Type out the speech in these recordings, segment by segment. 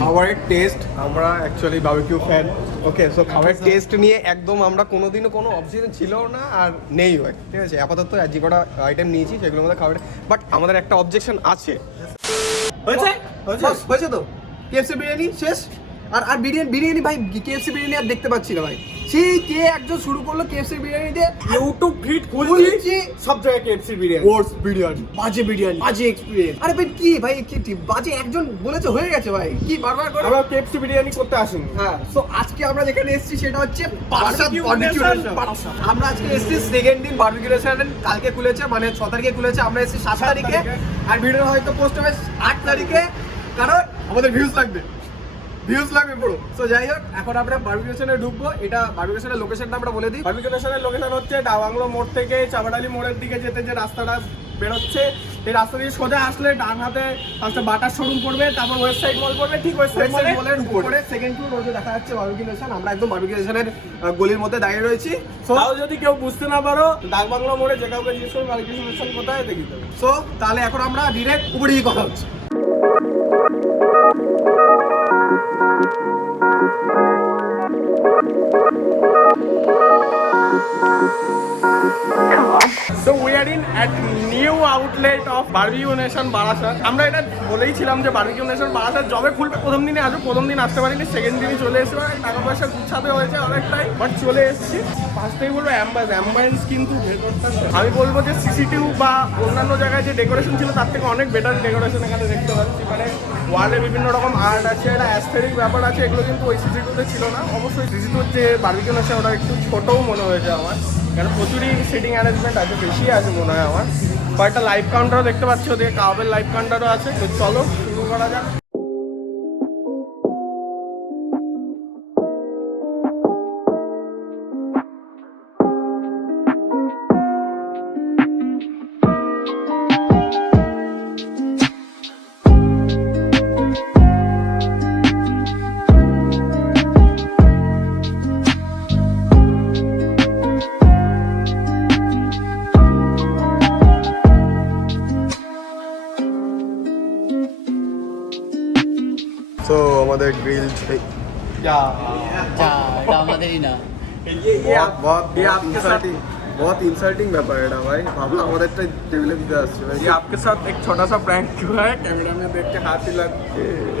খাবারের টেস্ট, আমরা actually barbecue fan. ওকে, so খাবারের টেস্ট নিয়ে একদম আমরা কোনোদিনও কোনো অবজেকশন ছিল না আর নেই হয়, ঠিক আছে। আপাতত যে কটা আইটেম নিয়েছি সেগুলোর মধ্যে খাবার, বাট আমাদের একটা অবজেকশন আছে। হয়েছে তো কেএফসি বিরিয়ানি শেষ। আর বিরিয়ানি ভাই, কেএফসি বিরিয়ানি আর দেখতে পাচ্ছি না ভাই। সেই কে একজন শুরু করলো কেএফসি বিরিয়ানি দিয়ে, ইউটিউব ফিড খুলছি সব জায়গায় কেএফসি বিরিয়ানি, ওটস বিরিয়ানি, বাজে এক্সপেরিয়েন্স। আরে ভাই কি ভাই, কি বাজে একজন বলেছে হয়ে গেছে ভাই, কি বারবার করে আমরা কেএফসি বিরিয়ানি করতে আসিনি। হ্যাঁ, সো আজকে আমরা যেখানে এসেছি সেটা হচ্ছে বারাসাত বারবিকিউ নেশন। আমরা আজকে এসেছি সেকেন্ড দিন বারবিকিউ নেশন, কালকে খুলেছে মানে 6 তারিখে খুলেছে, আমরা এসেছি 7 তারিখে, আর ভিডিও হয়তো পোস্ট হবে 8 তারিখে, কারণ আমাদের ভিউজ লাগবে পুরো। সো যাই হোক, এখন আমরা বারবিকিউ নেশনে ঢুকবো। এটা বারবিকিউ নেশনের লোকেশনটা আমরা বলে দিই। বারবিকিউ নেশনের লোকেশন হচ্ছে ডাবাংলো মোড় থেকে চাবাডালি মোড়ের দিকে যেতে যে রাস্তাটা বেরোচ্ছে, এই রাস্তা দিয়ে সোজা আসলে ডান হাতে ফার্স্টে বাটার শোরুম পড়বে, তারপর ওয়েস্ট সাইড মল পড়বে, ঠিক ওয়েস্ট সাইড মলের উপরে সেকেন্ড ফ্লোর রোডে দেখা যাচ্ছে বারবিকিউ নেশন। আমরা একদম বারবিকিউ নেশনের গলির মধ্যে দাঁড়িয়ে রয়েছি। সো যদি কেউ বুঝতে না পারো, ডাকবাংলো মোড়ে যে কাউকে জিজ্ঞেস করবে বারবিকিউ নেশন কোথায়, দেখি। সো তাহলে এখন আমরা ডিরেক্ট উপরে গিয়ে কথা হচ্ছে। So we are in at new outlet of Barbecue Nation Barasat. আমরা এটা বলেইছিলাম যে বারবিকিউ নেশন বারাসাত যবে খুলবে প্রথম দিনে আসবো, প্রথম দিন আসতে পারিনি, সেকেন্ড দিনই চলে এসেছি। টাকা পয়সা গুছাতে হয়েছে অনেকটাই, বাট চলে এসেছি। ফার্স্টেই বলবো অ্যাম্বায়েন্স কিন্তু আমি বলবো যে সিসিটিভি বা অন্যান্য জায়গায় যে ডেকোরেশন ছিল তার থেকে অনেক বেটার ডেকোরেশন এখানে দেখতে পাচ্ছি। মানে ওয়ালে বিভিন্ন রকম আর্ট আছে, একটা অ্যাস্থেটিক ব্যাপার আছে, এগুলো কিন্তু ওই সিসিটিভিতে ছিল না। অবশ্যই সিসিটিভির যে বারবিকিউ নেশন ওটা একটু ছোটও মনে হয়েছে আমার, কারণ প্রচুরই সিটিং অ্যারেঞ্জমেন্ট আছে, বেশি আছে মনে হয় আমার। কয়েকটা লাইভ কাউন্টারও দেখতে পাচ্ছি, ওদিকে কাবাবের লাইভ কাউন্টারও আছে। তো চলো শুরু করা যাক। তো আমাদের গ্রিল আমাদেরই না, बहुत इंसल्टिंग ব্যাপার এটা ভাই। ভাবলাম আমাদেরটা টেবিলে দিতে আসছে ভাই। ये आपके साथ एक छोटा सा प्रैंक हुआ है, कैमरा में देख के हाथ हिला।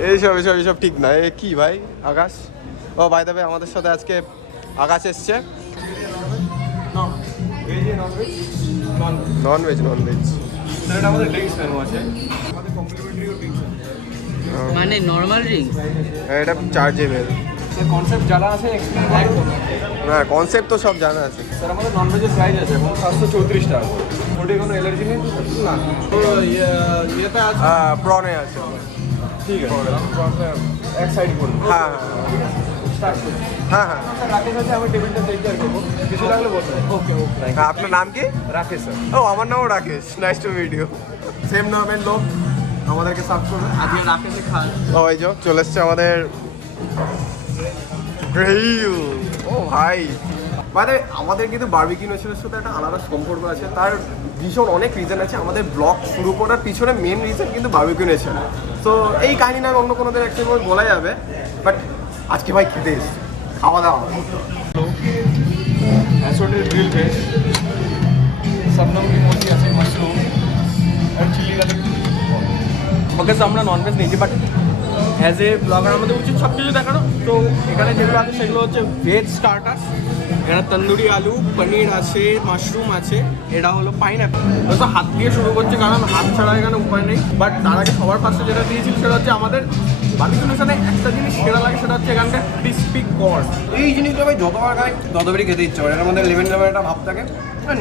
এইসব ঠিক না। এ কি ভাই? আকাশ, ও বাই দ্য ওয়ে আমাদের সাথে আজকে আকাশ এসছে। নন ভেজ এটা আমাদের ড্রিঙ্কস মেনু আছে, আমাদের কমপ্লিমেন্টারি ড্রিঙ্কস আছে। মানে নরমাল ড্রিঙ্ক, এটা চার্জেবল। কনসেপ্ট জানা আছে, না কনসেপ্ট তো সব জানা আছে স্যার। আমাদের ননভেজের প্রাইস আছে এখন 734 টাকা। ওটি কোনো অ্যালার্জি নেই না? তো ইয়েতে আছে, হ্যাঁ প্রনে আছে, ঠিক আছে। প্রনটা এক সাইড করুন। হ্যাঁ স্টার্ট করুন। হ্যাঁ। রাকেশ আছে, আমি টেবিলটা টেক কেয়ার করবো, কিছু লাগলে বলবেন। ওকে। আপনার নাম কি? রাকেশ স্যার। ও আমার নামও Rakesh, nice to meet you. Same নামের লোক আমাদেরকে সার্ভ করবে আজকে রাকেশে খান। ও এই যে চলে এসছে আমাদের গ্রিল। ও ভাই, মানে আমাদের কিন্তু বারবিকিউ নেশনের সাথে একটা আলাদা সম্পর্ক আছে। তার ভীষণ অনেক রিজন আছে। আমাদের ব্লগ শুরু করার পিছনে মেন রিজন কিন্তু বারবিকিউ নেশন। তো এই কাহিনী না অন্য কোনো দিন একসময় বলা যাবে, বাট আজকে ভাই খেতে এসেছি, খাওয়া দাওয়া। অ্যাসোর্টেড গ্রিল ভেজ, সবনম কি মধ্যে আছে মাশরুম আর চিলি গার্লিক। ওকে, তো আমরা ননভেজ নিয়েছি, বাট অ্যাজ এ ব্লগার আমাদের উচিত সব কিছু দেখানো। তো এখানে যেগুলো আছে সেগুলো হচ্ছে ভেজ স্টার্টার। এখানে তন্দুরি আলু, পনির আছে, মাশরুম আছে, এটা হলো পাইনঅ্যাপল। তো হাত দিয়ে শুরু করছে, কারণ হাত ছাড়া এখানে উপায় নেই। বাট তার আগে সবার ফার্স্টে যেটা দিয়েছি সেটা হচ্ছে আমাদের বারবিকিউ নেশনে একটা জিনিস সেরা লাগে, সেটা হচ্ছে এখানকার ক্রিসপি কর্ন। এই জিনিসগুলো ভাই যতবার খাই ততবারই খেতে ইচ্ছে করে। এর মধ্যে লেমন একটা ভাব থাকে,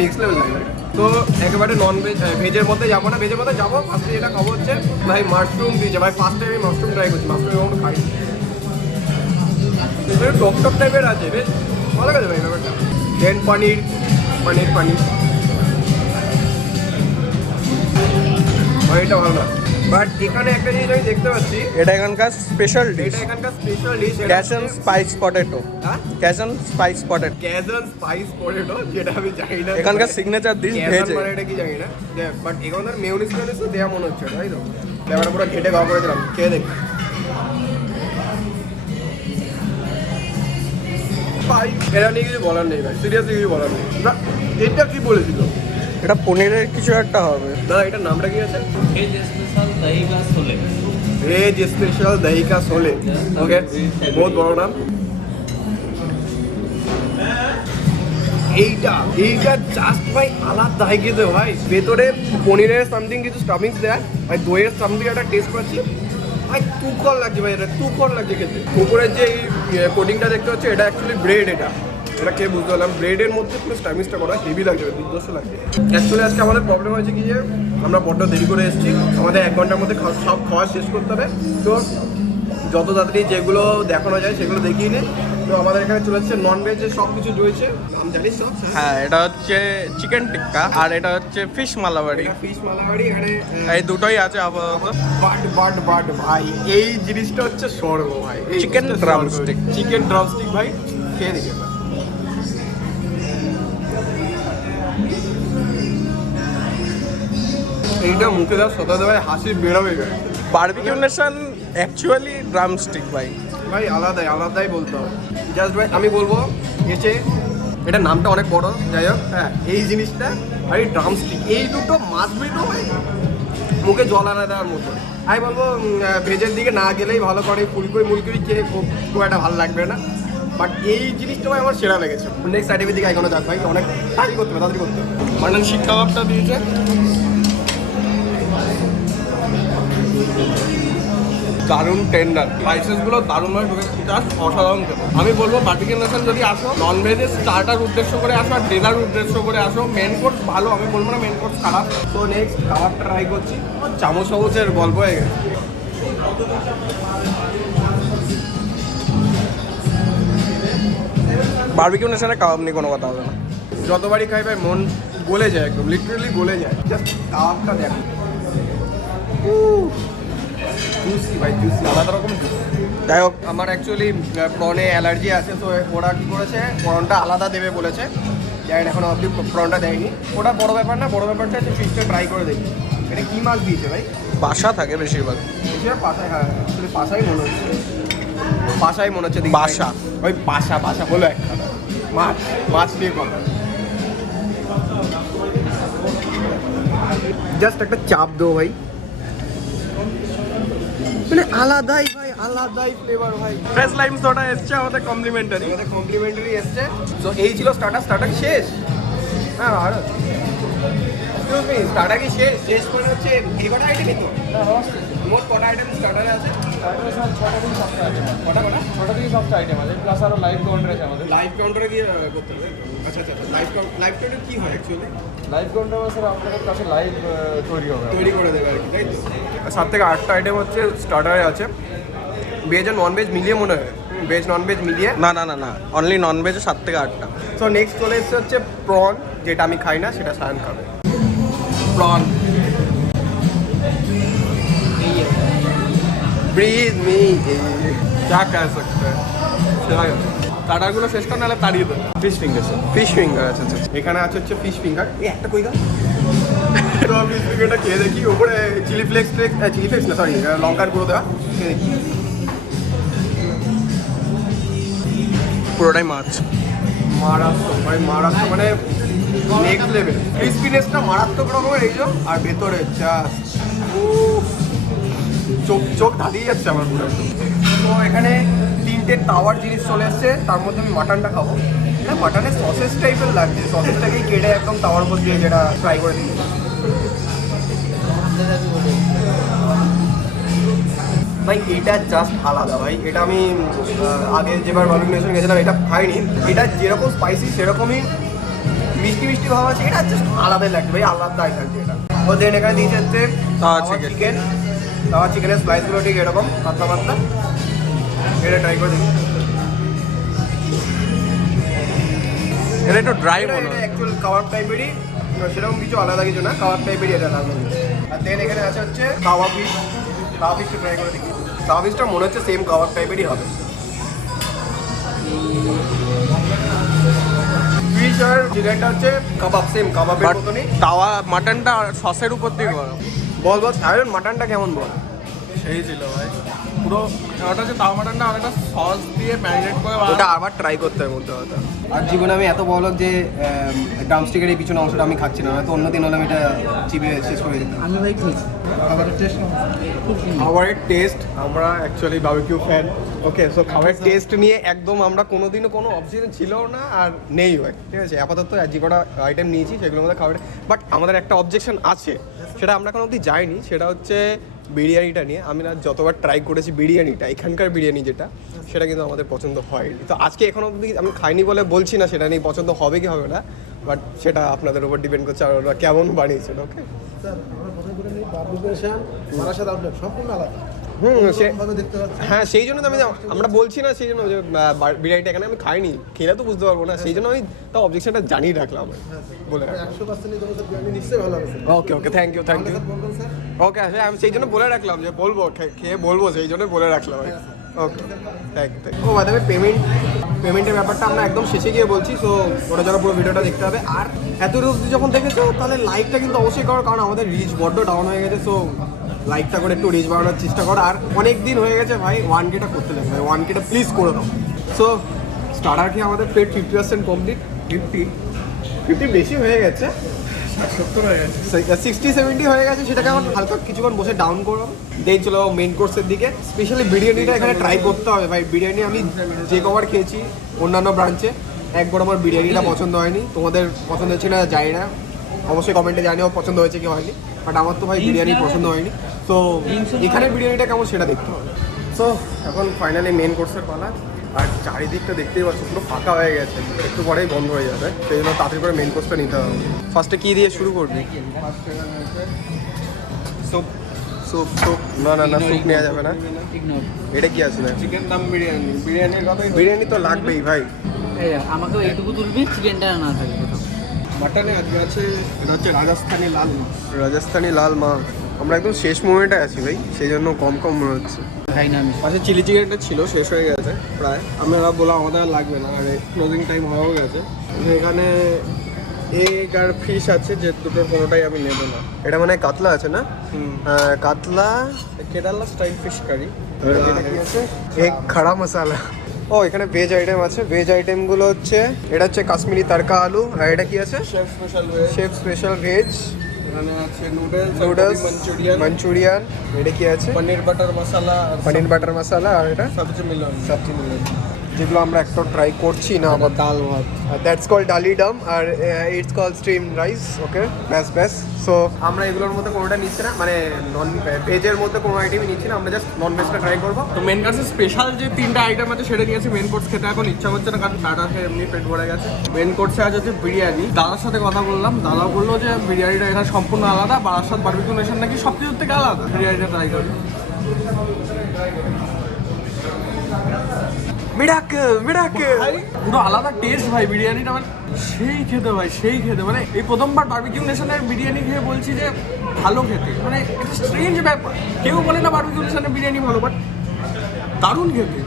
নেক্সট লেভেল লাগে। তো একেবারে নন ভেজ ভেজের মধ্যে যাবো না, ভেজের মধ্যে যাবো। ফার্স্টে যেটা খাবো হচ্ছে ভাই মাশরুম দিয়েছে। ভাই ফার্স্ট টাইম আমি মাশরুম ট্রাই করছি, মাশরুম কখনো খাই টক টাইপের আছে, বেশ ভালো লাগে ভাই ব্যাপারটা। দেন পনির এটা ভালো না। বাট এখানে একটা জিনিস আমি দেখতে পাচ্ছি, এটা এখানকার স্পেশাল ডিশ, ক্যাশন স্পাইস পটেটো। হ্যাঁ, ক্যাশন স্পাইস পটেটো, যেটা আমি জানি না এখানকার সিগনেচার ডিশ ভেজ। মানে এটা কি জানি না, বাট এখানকার মেয়োনিজ দেওয়া মনে হচ্ছে, তাই তো? ক্যামেরা পুরো ঘেটে খাওয়া করে দিলাম, খেয়ে দেখ ভাই। এটা নিয়ে কিছু বলার নেই ভাই, সিরিয়াসলি কিছু বলার নেই। না এটা কি বলেছিল? এটা পনিরের কিছু একটা হবে। দাদা এটার নামটা কি আছে? ভেজ স্পেশাল দহি का छोले। ভেজ স্পেশাল দহি কা ছোলে। ওকে, বহুত বড় নাম। এইটা জাস্ট ভাই আলাদা হয়ে গেছে ভাই। ভেতরে পনিরের সামথিং কিছু স্টাফিংস দেয়, ভাই দইয়ের সামথিং একটা টেস্ট পাচ্ছি ভাই, তুকর লাগছে ভাই, এটা তুকর লাগছে খেতে। উপরের যে এই কোটিংটা দেখতে হচ্ছে এটা অ্যাকচুয়ালি ব্রেড। এটা কে বুঝতে পারলাম, ব্রেডের মধ্যে পুরো স্টাফিংসটা করা হেভি লাগছে, দুর্দর্শ লাগছে। অ্যাকচুয়ালি আজকে আমাদের প্রবলেম হয়েছে কি যে আমরা বড্ড দেরি করে এসেছি, আমাদের 1 ঘন্টার মধ্যে সব খাওয়া শেষ করতে হবে। তো যত তাড়াতাড়ি যেগুলো দেখানো যায় সেগুলো দেখিয়ে নিই। তো আমাদের এখানে চলে যাচ্ছে নন ভেজের সব কিছু রয়েছে, নাম জানিস সব? হ্যাঁ, এটা হচ্ছে চিকেন টিক্কা আর এটা হচ্ছে ফিশ মালাবাড়ি। ফিশ মালাবাড়ি, এখানে এই দুটোই আছে আপাতত। বাট ভাই এই জিনিসটা হচ্ছে স্বর্গ ভাই। Chicken drumstick। চিকেন ড্রামস্টিক ভাই, খেয়ে দেখে এইটা মুখে দেওয়ার সাথে ভাই হাসি বেরোবে ভাই। বারবিকিউ নেশন অ্যাকচুয়ালি ড্রামস্টিক ভাই। ভাই আলাদাই বলতে হবে। জাস্ট ভাই আমি বলবো এসে, এটা নামটা অনেক বড়, যাই হোক। হ্যাঁ, এই জিনিসটা ভাই ড্রামস্টিক, এই দুটো মাছবি তো ভাই মুখে জল আনা দেওয়ার মতো। আমি বলবো ভেজের দিকে না গেলেই ভালো, করে মুলকুড়ি খেয়ে খুব একটা ভালো লাগবে না। বাট এই জিনিসটা ভাই আমার সেরা লেগেছে। নেক্সট সাইডের দিকে এখনো যাক ভাই, অনেক তাড়াতাড়ি করতে হবে। মাটন শিক কাবাবটা দিয়েছে, দারুণ টেন্ডার, স্পাইসেসগুলো দারুণভাবে ঢুকেছে, জাস্ট অসাধারণ খেতে। আমি বলবো বারবিকিউ নেশন যদি আসো, নন ভেজের স্টার্টার উদ্দেশ্য করে আসো আর ডেজার্ট উদ্দেশ্য করে আসো। মেন কোর্স ভালো, আমি বলবো না মেন কোর্স খারাপ। তো নেক্সট খাবারটা ট্রাই করছি, চামচ চামচের গল্প হয়ে গেছে। বারবিকিউ নেশনে কাবাব নিয়ে কোনো কথা হবে না। যতবারই খাই ভাই মন গলে যায়, একদম লিটারেলি গলে যায়। জাস্ট কাবাবটা দেখো, জুসি ভাই, জুসি, আলাদা রকম জুসি। যাই হোক, আমার অ্যাকচুয়ালি প্রনে অ্যালার্জি আছে, তো ওরা কী করেছে, প্রনটা আলাদা দেবে বলেছে। জানি এখন অবধি প্রনটা দেয়নি, ওটা বড় ব্যাপার না। বড় ব্যাপারটা হচ্ছে ফিশটা ট্রাই করে দেখি। এটা কী মাছ দিয়েছে ভাই? বাসা থাকে বেশিরভাগ। বেশিরভাগ পাশায়, হ্যাঁ অ্যাকচুয়ালি পাশাই মনে হচ্ছে, পাশাই মনে হচ্ছে। দেখি বাসা। ওই বাসা হলো একটা মাছ নিয়ে কথা। জাস্ট একটা চাপ দো ভাই, মানে আলাদাই ভাই, আলাদাই ফ্লেভার ভাই। ফ্রেশ লাইম সোডা এসছে আমাদের কমপ্লিমেন্টারি। আমাদের কমপ্লিমেন্টারি এসছে। তো এই ছিল স্টার্টার কি শেষ? হ্যাঁ আর স্টার্টার কি শেষ করে হচ্ছে এই কটা আইটেমই তো? মোট কটা আইটেম স্টার্টারে আছে? কটা 6টা থেকে 7টা আইটেম আছে, প্লাস আরো লাইভ কাউন্টার আছে আমাদের। লাইভ কাউন্টারে গিয়ে করতে হবে। আচ্ছা লাইভ কাউন্টার কি হয় অ্যাকচুয়ালি? লাইভ কাউন্টার স্যার আপনাদের কাছে লাইভ তৈরি হবে, তৈরি করে দেবে আর কি, তাই তো? 7 থেকে 8টা আইটেম হচ্ছে স্টার্টারে আছে, ভেজ আর ননভেজ মিলিয়ে মনে হয়, ভেজ ননভেজ মিলিয়ে। না, অনলি নন ভেজে 7 থেকে 8টা। সো নেক্সট চলে এসছে হচ্ছে প্রন, যেটা আমি খাই না, সেটা সায়ন খাবে। প্রন, ব্রিজ মি, যা কহ সকতে हैं। স্টার্টারগুলো শেষ কর, নাহলে তাড়িয়ে দেবে। Fish finger sir. Fish finger, আচ্ছা। এখানে আছে হচ্ছে ফিশ ফিঙ্গার। এই একটা কই গা? তো ফিশ ফিঙ্গারটা খেয়ে দেখি। উপরে চিলি ফ্লেক্স না, সরি, লঙ্কার গুঁড়ো দেওয়া। খেয়ে দেখি। পুরোটাই মাছ। মারাত্মক ভাই, মারাত্মক, মানে নেক্সট লেভেল। ক্রিসপিনেসটা মারাত্মক রকমের, এই যে। আর ভেতরে চোখ ধাঁধিয়ে যাচ্ছে আমার পুরো। তো এখানে 3টে তাওয়ার জিনিস চলে এসছে, তার মধ্যে আমি মাটনটা খাবো। এটা মাটনের সসেস টাইপের লাগছে, সসেসটাকেই কেটে একদম তাওয়ার উপর দিয়ে যেটা ফ্রাই করে দিই। ভাই এটা জাস্ট আলাদা ভাই। এটা আমি আগে যেবার বারবিকিউ নেশন গেছিলাম এটা খাইনি। এটা যেরকম স্পাইসি সেরকমই মিষ্টি ভাব আছে। এটা জাস্ট আলাদাই লাগছে ভাই, আলাদাই লাগছে এটা। ও দেন এখানে দিয়েছে হচ্ছে চিকেন। তাওয়া চিকেনের স্লাইসগুলো ঠিক এরকম পাতলা। এটা ট্রাই করে দেখি। এটা একটু ড্রাই মনে হয়। অ্যাকচুয়াল কাবাব টাইপেরই, সেরকম কিছু আলাদা কিছু না, কাবাব টাইপেরই এটা লাগবে। আর দেন এখানে আছে হচ্ছে কাওয়া ফিশটা ট্রাই করে দেখি। কাওয়া ফিশটা মনে হচ্ছে সেম কাবাব টাইপেরই হবে। ফিশ আর চিকেনটা হচ্ছে কাবাব, সেম কাবাবের মতনই। তাওয়া মাটনটা সসের উপর দিয়ে গরম। বল বল সায়ন মাটনটা কেমন বল? সেই ছিল ভাই পুরো। ওটা হচ্ছে তাও মাটনটা অনেকটা সস দিয়ে ম্যারিনেট করে ওটা আবার ট্রাই করতে হবে মধ্যে কথা। আর জীবনে আমি এত বড় যে ড্রামস্টিকের এই পিছনে অংশটা আমি খাচ্ছি না, হয়তো অন্য দিন হলে আমি এটা চিবিয়ে শেষ করে দিতাম। আমি ভাই খেয়েছি খাবারের টেস্ট খাবারের টেস্ট, আমরা অ্যাকচুয়ালি বারবিকিউ ফ্যান। ওকে, সো খাবারের টেস্ট নিয়ে একদম আমরা কোনোদিনও কোনো অবজেকশন ছিল না আর নেই হয়, ঠিক আছে। আপাতত যে কটা আইটেম নিয়েছি সেগুলোর মধ্যে খাবারের, বাট আমাদের একটা অবজেকশন আছে, সেটা আমরা কোনো অবধি যাইনি। সেটা হচ্ছে বিরিয়ানিটা নিয়ে। আমি না যতবার ট্রাই করেছি বিরিয়ানিটা, এখানকার বিরিয়ানি যেটা, সেটা কিন্তু আমাদের পছন্দ হয়নি। তো আজকে এখনো অবধি আমি খাইনি বলে বলছি না সেটা নিয়ে পছন্দ হবে কি হবে না, বাট সেটা আপনাদের উপর ডিপেন্ড করছে আর ওরা কেমন বানিয়েছিল। ওকে স্যার আমরা কথা বলে নিই বারবিকিউশন বারাসাত আউটলেট সম্পূর্ণ আলাদা। ভাবে দেখতে পাচ্ছি হ্যাঁ, সেই জন্য তো আমরা বলছি না, সেই জন্য যে বিরিয়ানিটা এখানে আমি খাইনি, খেলে তো বুঝতে পারবো না, সেই জন্য আমি তাও অবজেকশনটা জানিয়ে রাখলাম বলে রাখলাম। 100% জন্য স্যার বিরিয়ানি নিশ্চয়ই ভালো হবে sir. Okay okay, thank you thank you. বলবেন স্যার? ওকে, আসলে আমি সেই জন্য বলে রাখলাম যে বলবো, খেয়ে বলবো, সেই জন্য বলে রাখলাম। ওকে, থ্যাংক ইউ। ও বাদ আমি পেমেন্টের ব্যাপারটা আমরা একদম শেষে গিয়ে বলছি, সো ওটা যারা পুরো ভিডিওটা দেখতে হবে। আর এত অবধি যখন দেখেছো তাহলে লাইকটা কিন্তু অবশ্যই করো, কারণ আমাদের রিচ বড্ড ডাউন হয়ে গেছে। সো লাইকটা করে একটু রিচ বাড়ানোর চেষ্টা করো। আর অনেক দিন হয়ে গেছে ভাই 1Kটা করতে লাগে ভাই, 1Kটা প্লিজ করে দাও। সো স্টার্টার কি আমাদের প্লেট 50% কমপ্লিট, 50 বেশি হয়ে গেছে, 60-70 হয়ে গেছে। সেটাকে এখন হালকা কিছুক্ষণ বসে ডাউন করো, দিয়ে চলো মেন কোর্সের দিকে। স্পেশালি বিরিয়ানিটা এখানে ট্রাই করতে হবে ভাই। বিরিয়ানি আমি যে কবার খেয়েছি অন্যান্য ব্রাঞ্চে, একবার আমার বিরিয়ানিটা পছন্দ হয়নি। তোমাদের পছন্দ হচ্ছে না জানি না, অবশ্যই কমেন্টে জানিও পছন্দ হয়েছে কি হয়নি, বাট আমার তো ভাই বিরিয়ানি পছন্দ হয়নি। তো এখানে বিরিয়ানিটা কেমন সেটা দেখতে হবে। সো এখন ফাইনালি মেন কোর্সের পালা। আর চারিদিকটা দেখতেই পাচ্ছ পুরো ফাঁকা হয়ে গেছে, একটু পরেই বন্ধ হয়ে যাবে, সেই জন্য তাড়াতাড়ি করে মেন কোর্সটা নিতে হবে। ফার্স্টে কী দিয়ে শুরু করবি? স্যুপ স্যুপ স্যুপ না না না, স্যুপ নেওয়া যাবে না। এটা কি আছে? চিকেন দাম বিরিয়ানি, বিরিয়ানির কথা বিরিয়ানি তো লাগবেই ভাই। আমাকে এইটুকু তুলবি, চিকেনটা না থাকে কোথাও। মাটনে আজকে আছে, এটা হচ্ছে রাজস্থানি লাল মাছ। রাজস্থানি লাল মাছ। আমরা একদম শেষ মোমেন্টে আছি ভাই, সেই জন্য কম কম মনে হচ্ছে। খাই না আমি। পাশে চিলি চিকেনটা ছিল, শেষ হয়ে গেছে প্রায়। আমরা বললাম আমাদের আর লাগবে না, আর ক্লোজিং টাইম হয়েও গেছে। এখানে এগ আর ফিশ আছে, যে দুটোর কোনোটাই আমি নেব না। এটা মানে কাতলা আছে না? কাতলা কেরালা স্টাইল ফিশ কারি। এটা কি আছে? এক খাড়া মশলা। ও এখানে ভেজ আইটেম আছে। ভেজ আইটেমগুলো হচ্ছে, এটা হচ্ছে কাশ্মীরি তারকা আলু। আর এটা কি আছে? Chef special veg. Chef special veg. এখানে আছে নুডলস, নুডলস, মাঞ্চুরিয়ান, মাঞ্চুরিয়ান। এটা কি আছে? পনির বাটার মশলা, পনির বাটার মশলা। আর এটা সবজি মিলন। সবজি মিলে, যেগুলো আমরা একটা ট্রাই করছি না। আবার ডাল ভাত। দ্যাটস কল ডালি ডাম, আর ইটস কল স্ট্রিম রাইস। ওকে, ব্যাস ব্যাস। সো আমরা এগুলোর মধ্যে কোনোটা নিচ্ছি না, মানে নন ভেজের মধ্যে কোনো আইটেমই নিচ্ছি না, আমরা জাস্ট নন ভেজটা ট্রাই করবো। তো মেন কোর্সে স্পেশাল যে 3টা আইটেম আছে সেটা নিয়েছি। মেন কোর্স খেতে এখন ইচ্ছা করছে না, কারণ স্টার্টার খেয়ে এমনি পেট ভরে গেছে। মেন কোর্সে আছে হচ্ছে বিরিয়ানি। দাদার সাথে কথা বললাম, দাদা বললো যে বিরিয়ানিটা এখানে সম্পূর্ণ আলাদা, বারাসাত বারবিকিউ নেশন নাকি সব কিছুর থেকে আলাদা। বিরিয়ানিটা ট্রাই করি। ভাই পুরো আলাদা টেস্ট ভাই বিরিয়ানিটা, মানে সেই খেতে ভাই, সেই খেতে। মানে এই প্রথমবার বারবিকিউ নেশনের বিরিয়ানি খেয়ে বলছি যে ভালো খেতে, মানে একটা স্ট্রেঞ্জ ব্যাপার। কেউ বলে না বারবিকিউ নেশনের বিরিয়ানি ভালো, বাট দারুণ খেতে।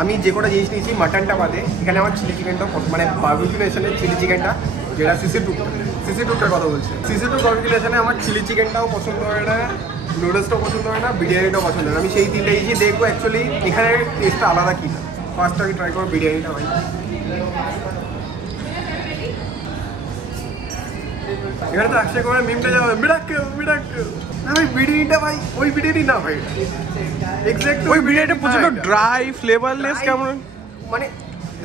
আমি যে কটা জিনিস নিয়েছি মাটনটা বাদে, এখানে আমার চিলি চিকেনটা, মানে বারবিকিউ নেশনের চিলি চিকেনটা, যেটা সিসি টুকটার কথা বলছে, সিসি টু বারবিকিউ নেশনে আমার চিলি চিকেনটাও পছন্দ হয় না, নুডলসটাও পছন্দ হয় না, বিরিয়ানিটাও পছন্দ হয় না। আমি সেই তিনটা জিনিসই দেখবো অ্যাকচুয়ালি এখানে টেস্টটা আলাদা কিনা। ফার্স্ট আমি ট্রাই করবো বিরিয়ানিটা ভাই। এখানে তো একশো করে মিমটা যাবে, মিরাক্কেল। না ভাই, বিরিয়ানিটা ভাই ওই বিরিয়ানি না ভাই, এক্স্যাক্ট ওই বিরিয়ানিটা প্রচন্ড ড্রাই, ফ্লেভারলেস, কেমন মানে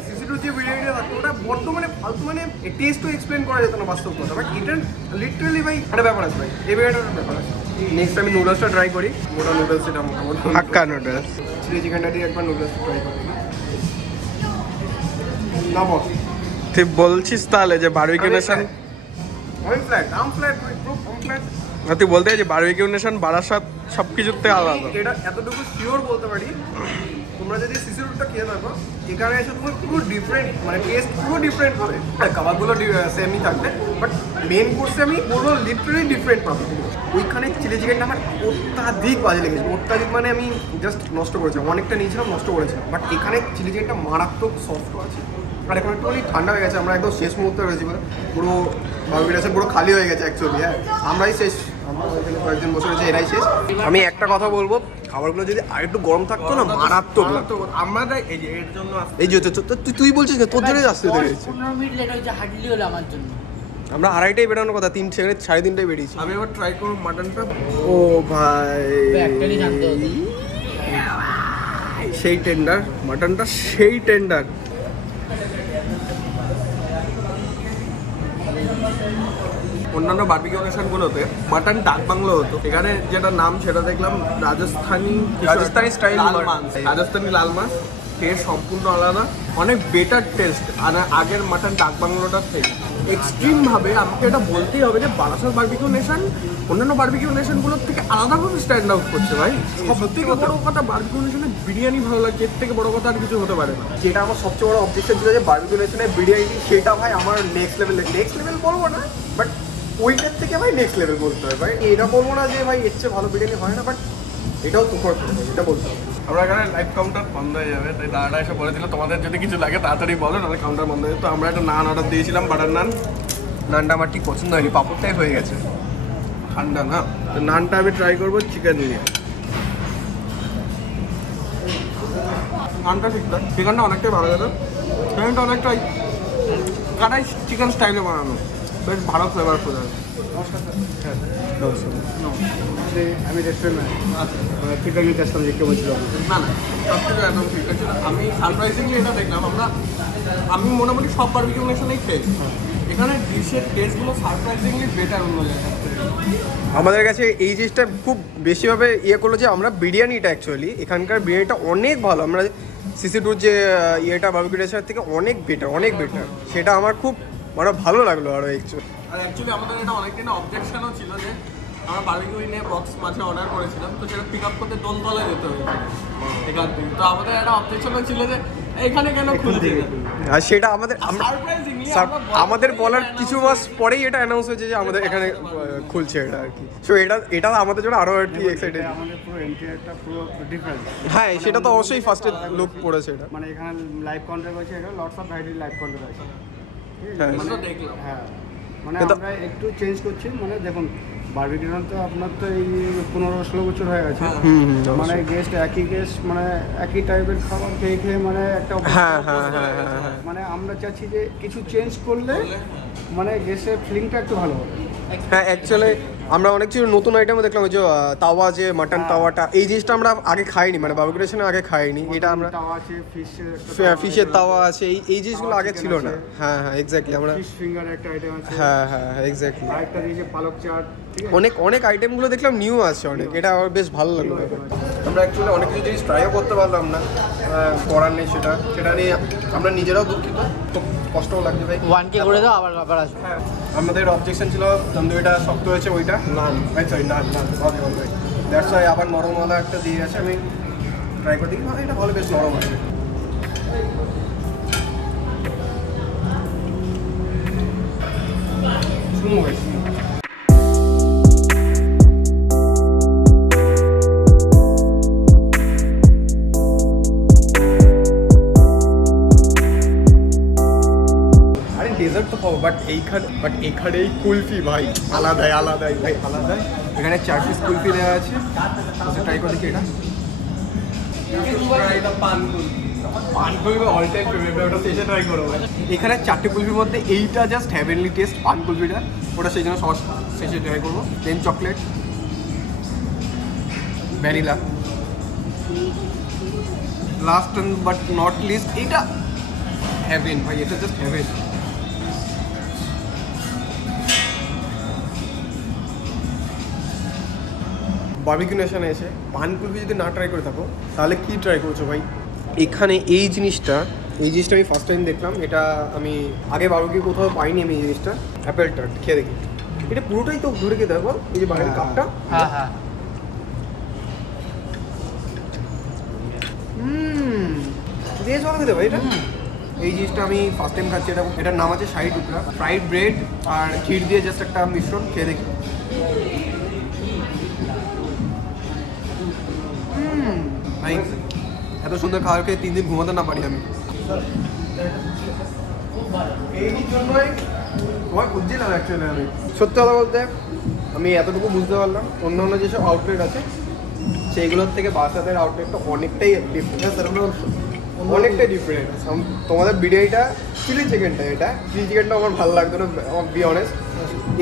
সিসিটুর যে বিরিয়ানিটা থাকতো ওটা বড্ড মানে ফালতু, মানে টেস্টও এক্সপ্লেন করা যেত না বাস্তব কথা, বাট এটা লিটারালি ভাই একটা ব্যাপার আছে ভাই, এই বিরিয়ানিটার ব্যাপার আছে। নেক্সট আমি নুডলসটা ট্রাই করি। মোটা নুডলস, এটা মোটামুটি হাক্কা নুডলস। চিলি চিকেনটা দিয়ে একবার নুডলসটা ট্রাই করি না। বল, তুই বলছিস তাহলে যে বারবিকিউ নেশন, আমি ফ্ল্যাট তুই বলতে যে বারবিকিউ নেশন বারাসাত সব কিছুর থেকে আলাদা। এটা এতটুকু শিওর বলতে পারি, তোমরা যদি সিসি রুটটা খেয়ে থাকো, এখানে এসে তোমার পুরো ডিফারেন্ট, মানে টেস্ট পুরো ডিফারেন্ট হবে। খাবারগুলো সেমই থাকবে, বাট মেন কোর্সে আমি পুরো লিটারেলি ডিফারেন্ট পাবো। ওইখানে চিলি চিকেনটা আমার অত্যাধিক বাজে লেগেছে, অত্যাধিক মানে আমি জাস্ট নষ্ট করেছিলাম, অনেকটা নিয়েছিলাম, নষ্ট করেছিলাম। বাট এখানে চিলি চিকেনটা মারাত্মক সফট আছে। আর এখন একটুখানি ঠান্ডা হয়ে গেছে, আমরা একদম শেষ মুহূর্তে রয়েছি, মানে পুরো বারবিকিউ নেশন পুরো খালি হয়ে গেছে অ্যাকচুয়ালি। হ্যাঁ, আমরাই শেষ আমরা ওইখানে কয়েকজন বসে রয়েছে, এরাই শেষ। আমি একটা কথা বলবো, খাবারগুলো যদি আর একটু গরম থাকতো না, মারাত্মক লাগতো। আমরা এই যে এর জন্য এই যে তুই বলছিস না, তোর জন্যই আসতে দেরি হয়েছে। 15 মিনিট লেট হয়েছে হার্ডলি হলো আমার জন্য। আমরা 2:30টায় বেরোনোর কথা, 3:30টায় বেরিয়েছি। আমি এবার ট্রাই করব মাটনটা। ও ভাই, একটাই জানতে হবে। সেই টেন্ডার মাটনটা, সেই টেন্ডার। অন্যান্য বারবিকিউ অনুষ্ঠানগুলোতে মাটন ডাক বাংলো হতো, এখানে যেটা নাম সেটা দেখলাম রাজস্থানি স্টাইল লাল মাছ, রাজস্থানি লাল মাছ। টেস্ট সম্পূর্ণ আলাদা, অনেক বেটার টেস্ট আর আগের মাটন ডাক বাংলোটার থেকে। এক্সট্রিম ভাবে আমাকে এটা বলতেই হবে যে বারাসাত বারবিকিউ নেশন অন্যান্য বারবিকিউ নেশনগুলোর থেকে আলাদাভাবে স্ট্যান্ড আউট করছে ভাই। সব থেকে বড় কথা, বারবিকিউ নেশনের বিরিয়ানি ভালো লাগে, এর থেকে বড় কথা আর কিছু হতে পারে না। যেটা আমার সবচেয়ে বড় অবজেকশন ছিল যে বারবিকিউ নেশনের বিরিয়ানি, সেটা ভাই আমার নেক্সট লেভেল বলবো না, বাট ওইটার থেকে ভাই নেক্সট লেভেল বলতে হবে ভাই। এটা বলবো না যে ভাই এর চেয়ে ভালো বিরিয়ানি হয় না, বাট এটাও তুফার এটা বলতে হবে। আমরা এখানে লাইভ কাউন্টার বন্ধ হয়ে যাবে, তাই দাদাটা এসে বলেছিল তোমাদের যদি কিছু লাগে তাড়াতাড়ি বলো, নাহলে কাউন্টার বন্ধ হয়ে যাবে। তো আমরা একটা নান অর্ডার দিয়েছিলাম, বাটার নান। নানটা আমার ঠিক পছন্দ হয়নি, পাপড়টাই হয়ে গেছে ঠান্ডা না, তো নানটা আমি ট্রাই করবো চিকেন নিয়ে। নানটা ঠিকঠাক, চিকেনটা অনেকটাই ভালো গেল, চিকেনটা অনেকটাই কাটাই চিকেন স্টাইলে বানানো, বেশ ভালো ফ্লেভারফুল আছে। আমি রেস্টুরেন্ট ফিডব্যাক নিতে আসলাম যে কেউ বলছিল না না, সব কিছু একদম ঠিক আছে। আমি সারপ্রাইজিংলি এটা দেখলাম, আমি মোটামুটি সব বারবিকিউ নেশনেই খেয়েছি, এখানে ডিশের টেস্টগুলো সারপ্রাইজিংলি বেটার অন্য জায়গায়। আমাদের কাছে এই জিনিসটা খুব বেশিভাবে করলো যে আমরা বিরিয়ানিটা অ্যাকচুয়ালি এখানকার বিরিয়ানিটা অনেক ভালো। আমরা সিসি2 যে বারবিকিউ নেশনের থেকে অনেক বেটার, সেটা আমার খুব ভালো লাগলো আরও অ্যাকচুয়ালি। আর অ্যাকচুয়ালি আমাদের এটা অনেকদিন অবজেকশনও ছিল যে আমরা বারবিকিউ নিয়ে বক্স মাঝে অর্ডার করেছিলাম, তো সেটা পিক আপ করতে দোলতলায় যেতে হয়েছে এখান থেকে। তো আমাদের একটা অবজেকশনও ছিল যে এখানে কেন খুলছে, আর সেটা সারপ্রাইজিংলি আমাদের বলার কিছু মাস পরেই এটা অ্যানাউন্স হয়েছে যে আমাদের এখানে খুলছে এটা আর কি। সো এটা আমাদের জন্য আরও আর কি এক্সাইটেড। আমাদের পুরো এন্ট্রিটা পুরো ডিফারেন্ট। হ্যাঁ, সেটা তো অবশ্যই ফার্স্টে লুক পড়েছে এটা। মানে এখানে লাইভ কন্টেন্ট আছে, এটা lots of variety live content আছে। হ্যাঁ। তো দেখলাম। হ্যাঁ, মানে কিন্তু- আমরা একটু চেঞ্জ করছি। মানে দেখুন, বারবিকিউ তো আপনার তো এই 15-16 বছর হয়ে গেছে। মানে গেস্ট একই গেস্ট, মানে একই টাইপের খাবার খেয়ে খেয়ে মানে একটা হ্যাঁ। মানে আমরা চাচ্ছি যে কিছু চেঞ্জ করলে মানে গেস্টের ফিলিংটা একটু ভালো হবে। হ্যাঁ, অ্যাকচুয়ালি আমরা অনেক কিছু নতুন আইটেমও দেখলাম, ওই যে তাওয়া, যে মাটন তাওয়াটা, এই জিনিসটা আমরা আগে খাইনি, মানে বারবিকিউ নেশনে আগে খাইনি। এটা আমরা তাওয়া আছে, ফিশের তাওয়া আছে, এই জিনিসগুলো আগে ছিল না। হ্যাঁ, এক্স্যাক্টলি। আমরা ফিশ ফিঙ্গার একটা আইটেম আছে। হ্যাঁ, এক্স্যাক্টলি। আরেকটা দিয়েছে পালক চাট, ঠিক আছে। অনেক আইটেমগুলো দেখলাম নিউ আছে অনেক, এটা আমার বেশ ভালো লাগলো। আমরা অ্যাকচুয়ালি অনেক কিছু জিনিস ট্রাইও করতে পারলাম না, করার নেই, সেটা নিয়ে আমরা নিজেরাও দুঃখিত, খুব কষ্টও লাগছে ভাই। 1K করে দাও, আবার আসবো। হ্যাঁ, আমাদের অবজেকশন ছিল তন্দুরিটা শক্ত হয়েছে, ওইটা নান ওকে, দ্যাটস ওয়াই আবার নরমওয়ালা একটা দিয়ে আছে। আমি ট্রাই করে দেখি, এটা ভালো, বেশ নরম আছে। শুনুন ভাই, ডেজার্ট তো পাবো, বাট এখানে এই কুলফি ভাই আলাদাই ভাই, আলাদাই। এখানে 4 পিস কুলফি দেওয়া আছে, ট্রাই করে দেখি। এটা পান কুলফি অল টাইম ফেভারিট, ওটা শেষে ট্রাই করবো ভাই। এখানে 4টে কুলফির মধ্যে এইটা জাস্ট হ্যাভেনলি টেস্ট, পান কুলফিটা, ওটা সেই জন্য সস শেষে ট্রাই করবো। Then chocolate, vanilla, last but not least এটা হ্যাভেন ভাই, এটা জাস্ট হ্যাভেন। বারবিকিউ নেশনে এসে পান কুলফি যদি না ট্রাই করে থাকো, তাহলে কি ট্রাই করছো ভাই? এখানে এই জিনিসটা আমি ফার্স্ট টাইম দেখলাম। এটা আমি আগে বারবিকিউ কোথাও পাইনি আমি এই জিনিসটা। অ্যাপেল টার্ট খেয়ে দেখি, এটা পুরোটাই তো ধরে খেতে দেখো, এই যে বাইরের কাপটা। হ্যাঁ। বেশ ভালো খেতে ভাই এটা। এই জিনিসটা আমি ফার্স্ট টাইম খাচ্ছি। এটার নাম আছে শাহী টুকরা, ফ্রাইড ব্রেড আর ক্ষীর দিয়ে জাস্ট একটা মিশ্রণ, খেয়ে দেখি। ভাই এত সুন্দর খাবার খেয়ে 3 দিন ঘুমাতে না পারি আমি। এই জন্যই তোমায় বুঝছিলাম অ্যাকচুয়ালি। আমি সত্যি কথা বলতে আমি এতটুকু বুঝতে পারলাম অন্যান্য যেসব আউটলেট আছে সেইগুলোর থেকে বাসাদের আউটলেটটা অনেকটাই ডিফারেন্ট, অনেকটাই ডিফারেন্ট। তোমাদের বিরিয়ানিটা চিলি চিকেনটা, এটা চিলি চিকেনটা আমার ভালো লাগতো না, বি অনেস্ট।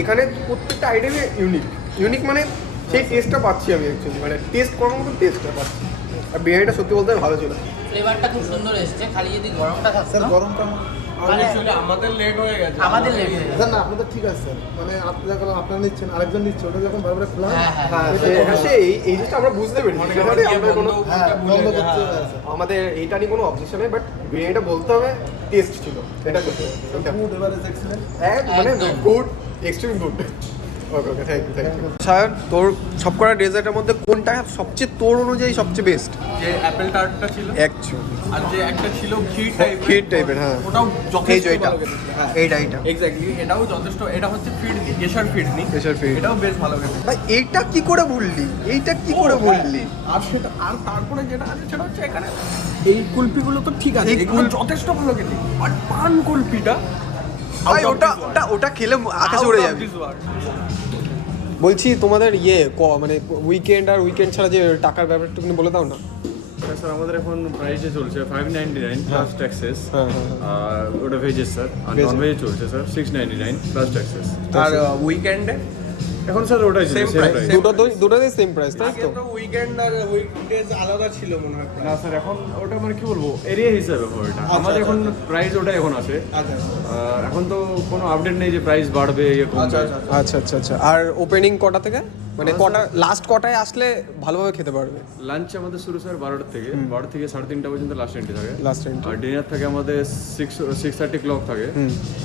এখানে প্রত্যেকটা আইটেমে ইউনিক মানে সেই টেস্টটা পাচ্ছি আমি অ্যাকচুয়ালি, মানে টেস্ট করার মতো টেস্টটা পাচ্ছি। আর বিরিয়ানিটা সত্যি বলতে ভালো ছিল। ফ্লেভারটা খুব সুন্দর এসেছে, খালি যদি গরমটা থাকতো। স্যার গরমটা মানে আমাদের লেট হয়ে গেছে, আমাদের লেট হয়ে গেছে। স্যার না আপনাদের ঠিক আছে স্যার, মানে আপনি যখন আপনারা নিচ্ছেন আরেকজন নিচ্ছে ওটা যখন বারবার খোলা হয়, হ্যাঁ, হ্যাঁ এই জিনিসটা আমরা বুঝতে পেরেছি। সেখানে আমরা কোনো হ্যাঁ বন্ধ করতে হয় স্যার। আমাদের এইটা নিয়ে কোনো অবজেকশন নেই, বাট বিরিয়ানিটা বলতে হবে টেস্ট ছিল, এটা সত্যি। Food average excellent. মানে একদম। Good, extreme good. Okay okay, thank you. Sir তোর সবকটা ডেজার্টের মধ্যে কোনটা সবচেয়ে তোর অনুযায়ী সবচেয়ে বেস্ট? যে অ্যাপেল টার্টটা ছিল অ্যাকচুয়ালি আর যে একটা ছিল ক্ষীর টাইপের, ক্ষীর টাইপের, হ্যাঁ ওটাও এই যে যথেষ্ট এটা ভালো খেতে। হ্যাঁ এইটা এক্স্যাক্টলি, এটাও যথেষ্ট। এটা হচ্ছে ফিডনি, কেশর ফিডনি, কেশর ফিরনি। এটাও বেশ ভালো খেতে। ভাই এইটা কি করে বললি, এইটা কি করে বললি? আর সেটা, আর তারপরে যেটা আছে সেটা হচ্ছে এখানে এই কুলপিগুলো তো ঠিক আছে, এই এগুলো যথেষ্ট ভালো খেতে, আর পান কুলপিটা ভাই ওটা ওটা ওটা খেলে আকাশে উড়ে যাবে। বলছি তোমাদের মানে উইকেন্ড আর উইকেন্ড ছাড়া যে টাকার ব্যাপারটা তুমি বলে দাও না। স্যার আমাদের এখন প্রাইসে চলছে 599 প্লাস ট্যাক্সেস, হ্যাঁ, হ্যাঁ, আর ওটা ভেজেস স্যার, আর Veg। নন ভেজে চলছে স্যার 699 প্লাস ট্যাক্সেস। আর উইকেন্ডে এখন স্যার ওটাই Same same price, price. same দুটোতেই সেম প্রাইস তাই আগে তো? তো উইকেন্ড আর উইকডেজ আলাদা ছিল মনে হয়। না স্যার এখন ওটা মানে কি বলবো এরিয়া হিসাবে ওটা আমাদের এখন প্রাইস ওটাই এখন আছে। এখন তো কোনো আপডেট নেই যে প্রাইস বাড়বে ইয়ে কমবে। আচ্ছা আচ্ছা আচ্ছা। আর ওপেনিং কটা থেকে, মানে কটা লাস্ট কটায় আসলে ভালোভাবে খেতে পারবে? লাঞ্চ আমাদের শুরু স্যার 12টা থেকে, 12 থেকে 3:30 পর্যন্ত লাস্ট এন্ট্রি থাকে। লাস্ট টাইম আর ডিনার থাকে আমাদের 6:30 ক্লক থাকে,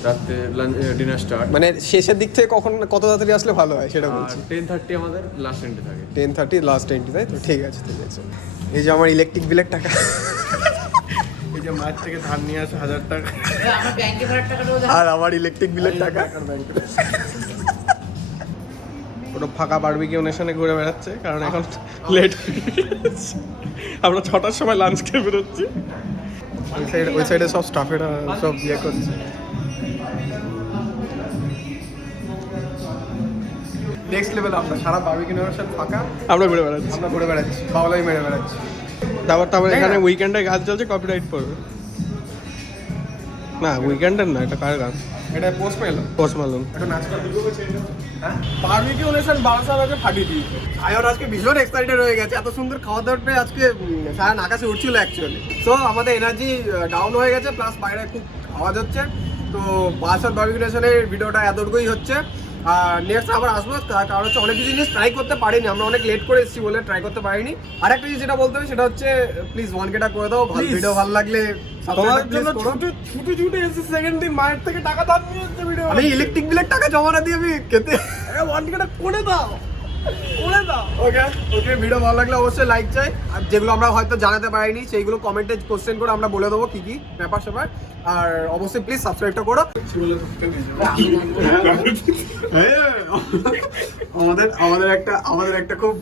রাতে ডিনার স্টার্ট। মানে শেষের দিক থেকে কত তাড়াতাড়ি আসলে ভালো হয় সেটা আর বলছি। 10:30 আমাদের লাস্ট এন্ট্রি থাকে। 10:30 লাস্ট এন্ট্রি তাই তো? ঠিক আছে ঠিক আছে। এই যে আমার ইলেকট্রিক বিলের টাকা, এই যে মাঠ থেকে ধান নিয়ে আসে 1000 টাকা, আমার ব্যাংকে ভরার টাকাটাও আর আমার ইলেকট্রিক বিলের টাকা। পুরো ফাঁকা বারবিকিউ নেশনে ঘুরে বেড়াচ্ছে, কারণ এখন লেট। আমরা 6টার সময় লাঞ্চ খেয়ে বেরোচ্ছি। ওই সাইডে সব স্টাফেরা সব করছে। নেক্সট লেভেল, আমরা সারা বারবিকিউ নেশন ফাঁকা, আমরা ঘুরে বেড়াচ্ছি, বাউলাই মেরে বেড়াচ্ছি। তারপর এখানে উইকেন্ডে গান চলছে, কপিরাইট পড়বে না। উইকেন্ডের না, এটা কার গান? এটা পোস্ট মালন। একটা নাচ কর বারবিকিউ নেশন বারাসাতে ফাটিয়ে দিয়েছে। আয়ন আজকে ভীষণ এক্সাইটেড হয়ে গেছে, এত সুন্দর খাওয়া দাওয়ার পেয়ে আজকে সারা আকাশে উঠছিল অ্যাকচুয়ালি। সো আমাদের এনার্জি ডাউন হয়ে গেছে, প্লাস বাইরে খুব আওয়াজ হচ্ছে। তো বারাসাত বারবিকিউ নেশনের ভিডিওটা এতটুকুই হচ্ছে। আর নেক্সট আবার আসবো, কারণ হচ্ছে অনেক কিছু জিনিস ট্রাই করতে পারিনি, আমরা অনেক লেট করে এসেছি বলে ট্রাই করতে পারিনি। আর একটা জিনিস যেটা বলতে হবে সেটা হচ্ছে প্লিজ 1K করে দাও, ভিডিও ভালো লাগলে তোমার জন্য ছুটি এসে সেকেন্ড দিন মায়ের থেকে টাকা ধার নিয়ে এসেছে ভিডিও। আমি ইলেকট্রিক বিলের টাকা জমা না দিয়ে আমি খেতে 1K করে দাও। ওকে ভিডিও ভালো লাগলে অবশ্যই লাইক চাই, আর যেগুলো আমরা হয়তো জানাতে পারিনি সেইগুলো কমেন্টে কোশ্চেন করে আমরা বলে দেবো কি কি ব্যাপার স্যাপার। আর অবশ্যই প্লিজ সাবস্ক্রাইবটা করো। আমাদের একটা খুব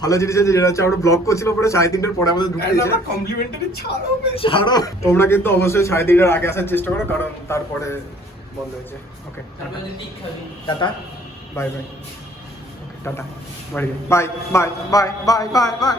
ভালো জিনিস আছে, যেটা হচ্ছে আমরা ব্লগ করছিল পরে 3:30টার পরে আমাদের ঢুকে গেছে। কমপ্লিমেন্টারি ছাড়ো, তোমরা কিন্তু অবশ্যই 3:30টার আগে আসার চেষ্টা করো, কারণ তারপরে বন্ধ হয়েছে। ওকে tata, bye bye. Tata, bye bye bye bye bye bye bye.